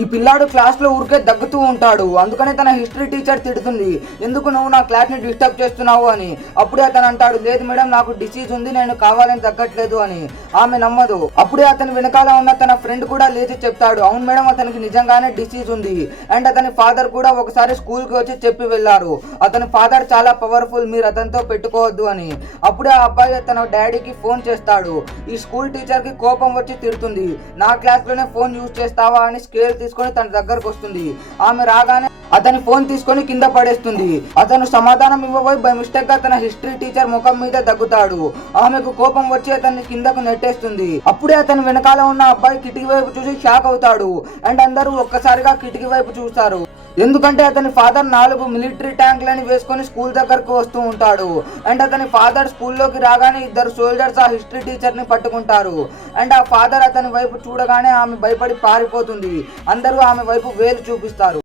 ఈ పిల్లాడు క్లాస్ లో ఊరికే దగ్గుతూ ఉంటాడు. అందుకనే తన హిస్టరీ టీచర్ తిడుతుంది, ఎందుకు నువ్వు నా క్లాస్ ని డిస్టర్బ్ చేస్తున్నావు అని. అప్పుడే అతను అంటాడు, లేదు మేడం నాకు డిసీజ్ ఉంది, నేను కావాలని తగ్గట్లేదు అని. ఆమె నమ్మదు. అప్పుడే అతని వెనకాల ఉన్న తన ఫ్రెండ్ కూడా లేచి చెప్తాడు, అవును మేడం అతనికి నిజంగానే డిసీజ్ ఉంది అండ్ అతని ఫాదర్ కూడా ఒకసారి స్కూల్ కి వచ్చి చెప్పి వెళ్లారు, అతని ఫాదర్ చాలా పవర్ఫుల్, మీరు అతనితో పెట్టుకోవద్దు అని. అప్పుడే ఆ అబ్బాయి తన డాడీకి ఫోన్ చేస్తాడు. ఈ స్కూల్ టీచర్ కి కోపం వచ్చి తిడుతుంది, నా క్లాస్ లోనే ఫోన్ యూజ్ చేస్తావా అని స్కేల్ తీసుకొని తన దగ్గరకు వస్తుంది. ఆమె రాగానే అతని ఫోన్ తీసుకొని కింద పడేస్తుంది. అతను సమాధానం ఇవ్వబోయి బై మిస్టేక్ గా తన హిస్టరీ టీచర్ ముఖం మీద దగ్గుతాడు. ఆమెకు కోపం వచ్చి అతన్ని కిందకు నెట్టేస్తుంది. అప్పుడే అతని వెనకాల ఉన్న అబ్బాయి కిటికీ వైపు చూసి షాక్ అవుతాడు అండ్ అందరూ ఒక్కసారిగా కిటికీ వైపు చూస్తారు. ఎందుకంటే అతని ఫాదర్ 4 మిలిటరీ ట్యాంకులని వేసుకొని స్కూల్ దగ్గరకు వస్తూ ఉంటాడు అండ్ అతని ఫాదర్ స్కూల్లోకి రాగానే 2 సోల్జర్స్ ఆ హిస్టరీ టీచర్ ని పట్టుకుంటారు అండ్ ఆ ఫాదర్ అతని వైపు చూడగానే ఆమె భయపడి పారిపోతుంది. అందరూ ఆమె వైపు వేలు చూపిస్తారు.